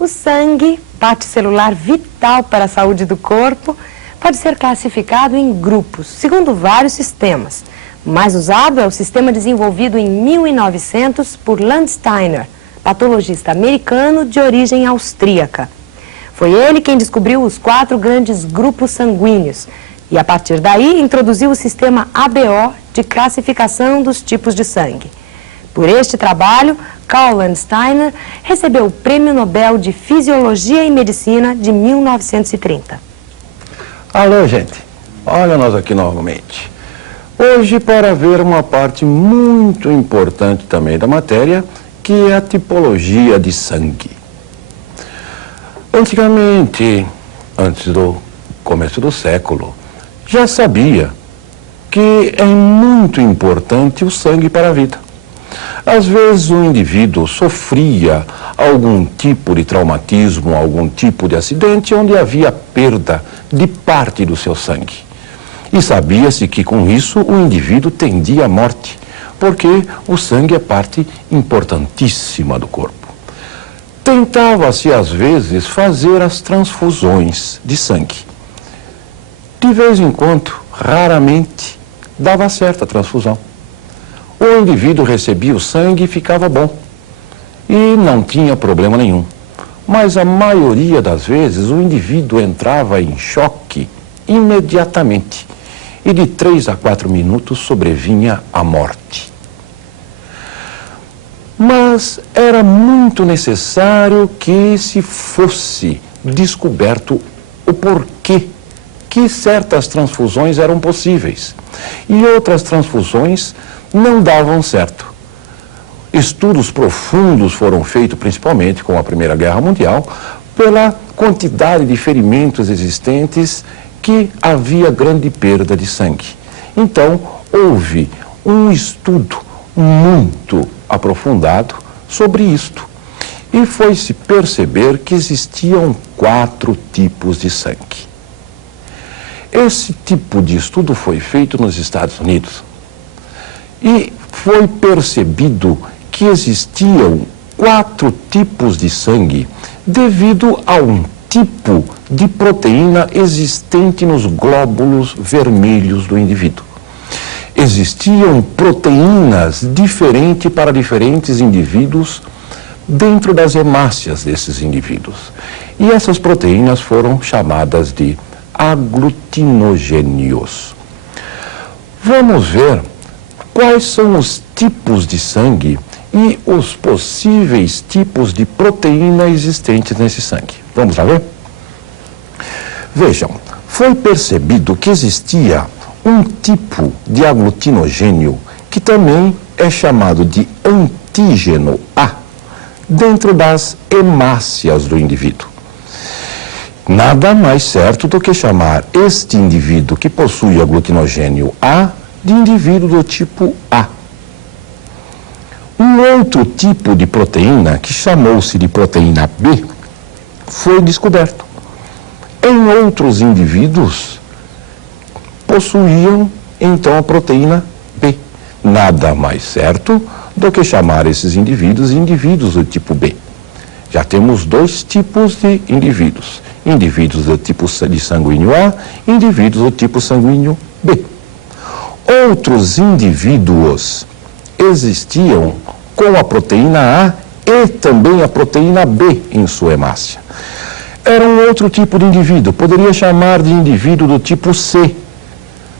O sangue, parte celular vital para a saúde do corpo, pode ser classificado em grupos, segundo vários sistemas. O mais usado é o sistema desenvolvido em 1900 por Landsteiner, patologista americano de origem austríaca. Foi ele quem descobriu os 4 grandes grupos sanguíneos e, a partir daí, introduziu o sistema ABO de classificação dos tipos de sangue. Por este trabalho, Karl Landsteiner recebeu o Prêmio Nobel de Fisiologia e Medicina de 1930. Alô, gente. Olha nós aqui novamente. Hoje para ver uma parte muito importante também da matéria, que é a tipologia de sangue. Antigamente, antes do começo do século, já sabia que é muito importante o sangue para a vida. Às vezes o indivíduo sofria algum tipo de traumatismo, algum tipo de acidente onde havia perda de parte do seu sangue. E sabia-se que com isso o indivíduo tendia à morte, porque o sangue é parte importantíssima do corpo. Tentava-se às vezes fazer as transfusões de sangue. De vez em quando, raramente, dava certo a transfusão. O indivíduo recebia o sangue e ficava bom. E não tinha problema nenhum. Mas a maioria das vezes o indivíduo entrava em choque imediatamente. E de 3 a 4 minutos sobrevinha a morte. Mas era muito necessário que se fosse descoberto o porquê que certas transfusões eram possíveis e outras transfusões não davam certo. Estudos profundos foram feitos, principalmente com a Primeira Guerra Mundial, pela quantidade de ferimentos existentes que havia grande perda de sangue. Então, houve um estudo muito aprofundado sobre isto. E foi-se perceber que existiam 4 tipos de sangue. Esse tipo de estudo foi feito nos Estados Unidos. E foi percebido que existiam 4 tipos de sangue devido a um tipo de proteína existente nos glóbulos vermelhos do indivíduo. Existiam proteínas diferentes para diferentes indivíduos dentro das hemácias desses indivíduos. E essas proteínas foram chamadas de aglutinogênios. Vamos ver quais são os tipos de sangue e os possíveis tipos de proteína existentes nesse sangue. Vamos lá ver? Vejam, foi percebido que existia um tipo de aglutinogênio que também é chamado de antígeno A dentro das hemácias do indivíduo. Nada mais certo do que chamar este indivíduo que possui aglutinogênio A de indivíduo do tipo A. Um outro tipo de proteína, que chamou-se de proteína B, foi descoberto. Em outros indivíduos, possuíam então a proteína B. Nada mais certo do que chamar esses indivíduos de indivíduos do tipo B. Já temos 2 tipos de indivíduos. Indivíduos do tipo de sanguíneo A e indivíduos do tipo sanguíneo B. Outros indivíduos existiam com a proteína A e também a proteína B em sua hemácia. Era um outro tipo de indivíduo, poderia chamar de indivíduo do tipo C,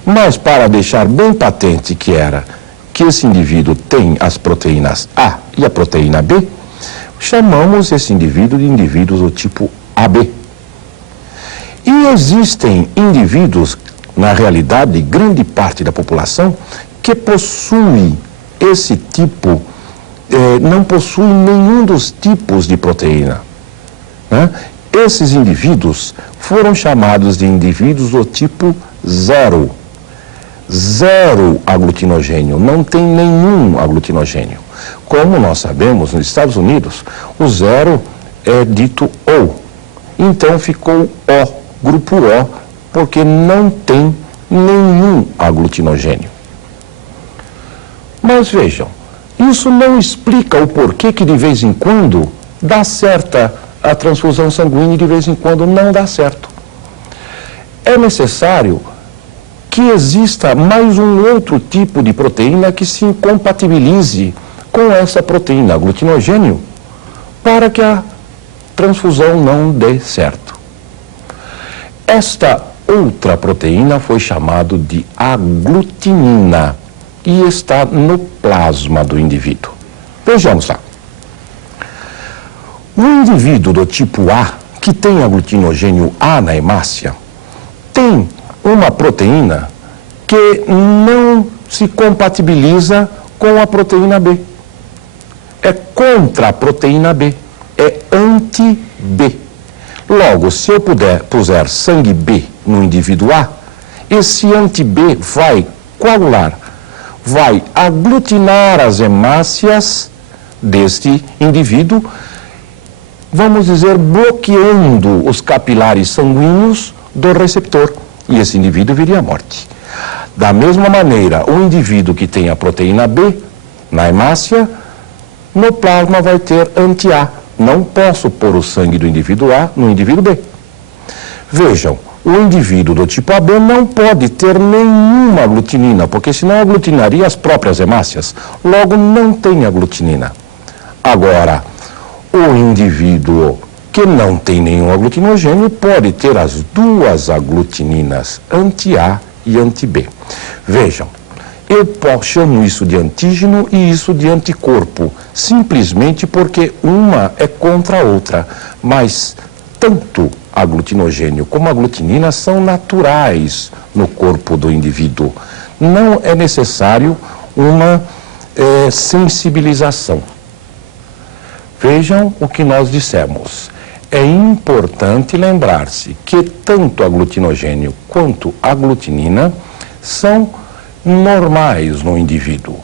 mas para deixar bem patente que esse indivíduo tem as proteínas A e a proteína B, chamamos esse indivíduo de indivíduos do tipo AB. E existem indivíduos, na realidade, grande parte da população, que possui esse tipo, não possui nenhum dos tipos de proteína, né? Esses indivíduos foram chamados de indivíduos do tipo 0. 0 aglutinogênio, não tem nenhum aglutinogênio. Como nós sabemos, nos Estados Unidos, o 0 é dito O. Então ficou O, grupo O, porque não tem nenhum aglutinogênio. Mas vejam, isso não explica o porquê que de vez em quando dá certa a transfusão sanguínea de vez em quando não dá certo. É necessário que exista mais um outro tipo de proteína que se incompatibilize com essa proteína, aglutinogênio, para que a transfusão não dê certo. Esta outra proteína foi chamada de aglutinina e está no plasma do indivíduo. Vejamos lá. O indivíduo do tipo A, que tem aglutinogênio A na hemácia, tem uma proteína que não se compatibiliza com a proteína B. É contra a proteína B, é anti-B. Logo, se eu puser sangue B no indivíduo A, esse anti-B vai coagular, vai aglutinar as hemácias deste indivíduo, vamos dizer, bloqueando os capilares sanguíneos do receptor, e esse indivíduo viria à morte. Da mesma maneira, o indivíduo que tem a proteína B na hemácia, no plasma vai ter anti-A. Não posso pôr o sangue do indivíduo A no indivíduo B. Vejam, o indivíduo do tipo AB não pode ter nenhuma aglutinina, porque senão aglutinaria as próprias hemácias. Logo, não tem aglutinina. Agora, o indivíduo que não tem nenhum aglutinogênio pode ter as duas aglutininas, anti-A e anti-B. Vejam, eu chamo isso de antígeno e isso de anticorpo, simplesmente porque uma é contra a outra, mas tanto aglutinogênio como aglutinina são naturais no corpo do indivíduo. Não é necessário uma sensibilização. Vejam o que nós dissemos. É importante lembrar-se que tanto aglutinogênio quanto aglutinina são normais no indivíduo.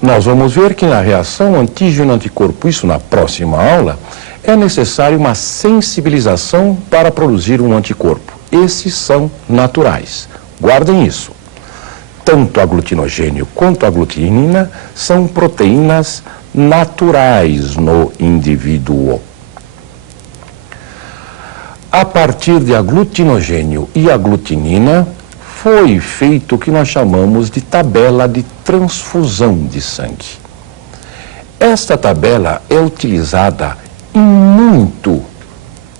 Nós vamos ver que na reação antígeno-anticorpo, isso na próxima aula, é necessário uma sensibilização para produzir um anticorpo. Esses são naturais. Guardem isso. Tanto aglutinogênio quanto aglutinina são proteínas naturais no indivíduo. A partir de aglutinogênio e aglutinina, foi feito o que nós chamamos de tabela de transfusão de sangue. Esta tabela é utilizada muito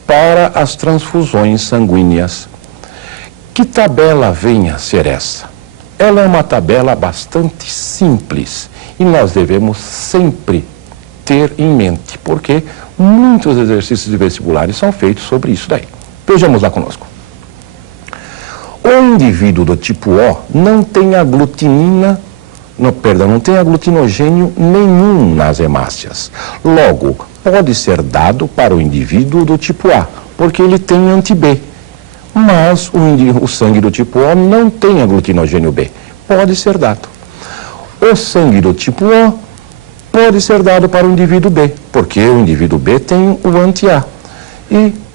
para as transfusões sanguíneas. Que tabela vem a ser essa? Ela é uma tabela bastante simples e nós devemos sempre ter em mente, porque muitos exercícios de vestibulares são feitos sobre isso daí. Vejamos lá conosco. O indivíduo do tipo O não tem aglutinina, não tem aglutinogênio nenhum nas hemácias. Logo, pode ser dado para o indivíduo do tipo A, porque ele tem anti-B. Mas o sangue do tipo O não tem aglutinogênio B. Pode ser dado. O sangue do tipo O pode ser dado para o indivíduo B, porque o indivíduo B tem o anti-A.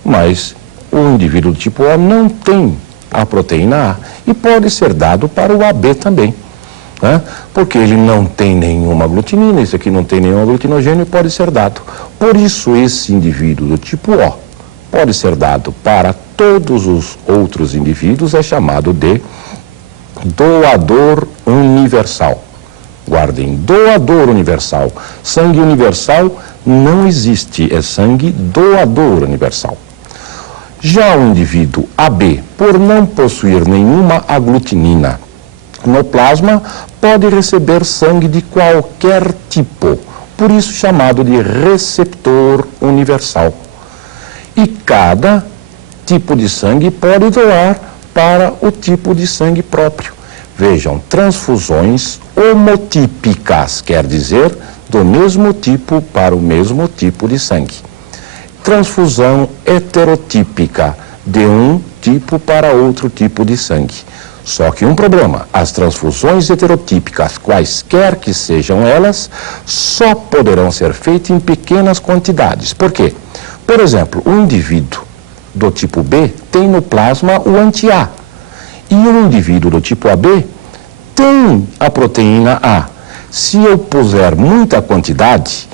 Mas o indivíduo do tipo O não tem a proteína A e pode ser dado para o AB também, né? Porque ele não tem nenhuma aglutinina, esse aqui não tem nenhum aglutinogênio e pode ser dado. Por isso, esse indivíduo do tipo O pode ser dado para todos os outros indivíduos, é chamado de doador universal. Guardem, doador universal. Sangue universal não existe, é sangue doador universal. Já o indivíduo AB, por não possuir nenhuma aglutinina no plasma, pode receber sangue de qualquer tipo, por isso chamado de receptor universal. E cada tipo de sangue pode doar para o tipo de sangue próprio. Vejam, transfusões homotípicas, quer dizer, do mesmo tipo para o mesmo tipo de sangue. Transfusão heterotípica, de um tipo para outro tipo de sangue. Só que um problema, as transfusões heterotípicas, quaisquer que sejam elas, só poderão ser feitas em pequenas quantidades. Por quê? Por exemplo, o indivíduo do tipo B tem no plasma o anti-A. E o indivíduo do tipo AB tem a proteína A. Se eu puser muita quantidade,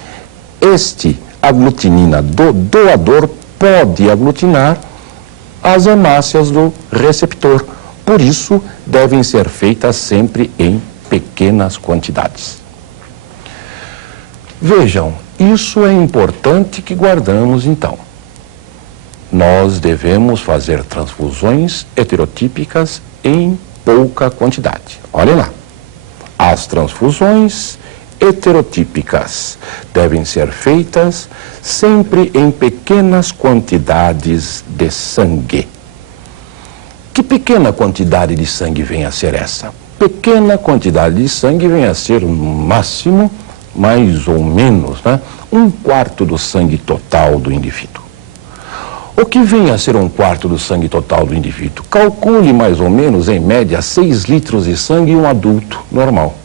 este aglutinina do doador pode aglutinar as hemácias do receptor. Por isso, devem ser feitas sempre em pequenas quantidades. Vejam, isso é importante que guardamos então. Nós devemos fazer transfusões heterotípicas em pouca quantidade. Olhem lá. As transfusões heterotípicas devem ser feitas sempre em pequenas quantidades de sangue. Que pequena quantidade de sangue vem a ser essa? Pequena quantidade de sangue vem a ser, no máximo, mais ou menos, né, 1/4 do sangue total do indivíduo. O que vem a ser 1/4 do sangue total do indivíduo? Calcule mais ou menos, em média, 6 litros de sangue em um adulto normal.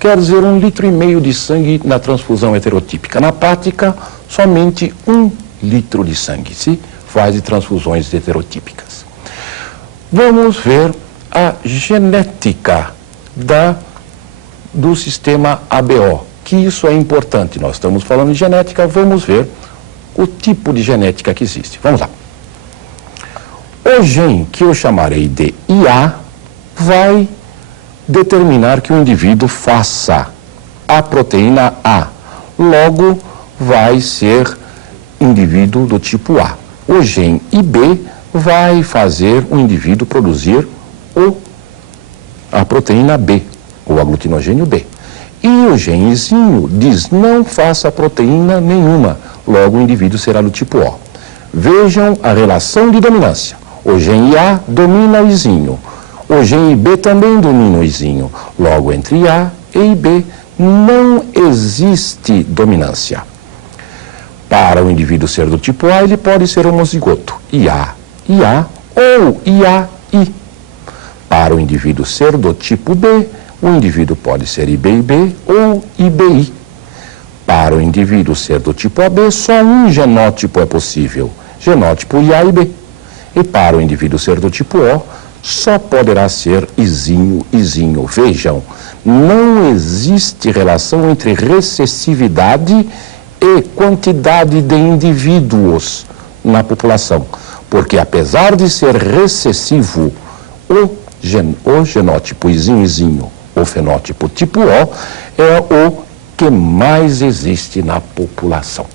Quer dizer, 1,5 litro de sangue na transfusão heterotípica. Na prática, somente 1 litro de sangue se faz de transfusões heterotípicas. Vamos ver a genética do sistema ABO, que isso é importante. Nós estamos falando de genética, vamos ver o tipo de genética que existe. Vamos lá. O gene que eu chamarei de IA vai determinar que o indivíduo faça a proteína A. Logo, vai ser indivíduo do tipo A. O gene IB vai fazer o indivíduo produzir a proteína B, o aglutinogênio B. E o genezinho diz, não faça proteína nenhuma. Logo, o indivíduo será do tipo O. Vejam a relação de dominância. O gene A domina o Izinho. O gene B também domina o Izinho. Logo, entre A e B não existe dominância. Para o indivíduo ser do tipo A, ele pode ser homozigoto. IA ou IAI. Para o indivíduo ser do tipo B, o indivíduo pode ser IBIB ou IBI. Para o indivíduo ser do tipo AB, só um genótipo é possível, genótipo IAIB. E para o indivíduo ser do tipo O, só poderá ser Izinho. Vejam, não existe relação entre recessividade e quantidade de indivíduos na população. Porque apesar de ser recessivo, o genótipo Izinho, o fenótipo tipo O, é o que mais existe na população.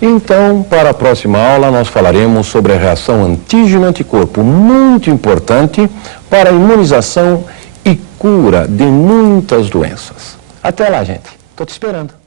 Então, para a próxima aula, nós falaremos sobre a reação antígeno-anticorpo, muito importante para a imunização e cura de muitas doenças. Até lá, gente. Estou te esperando.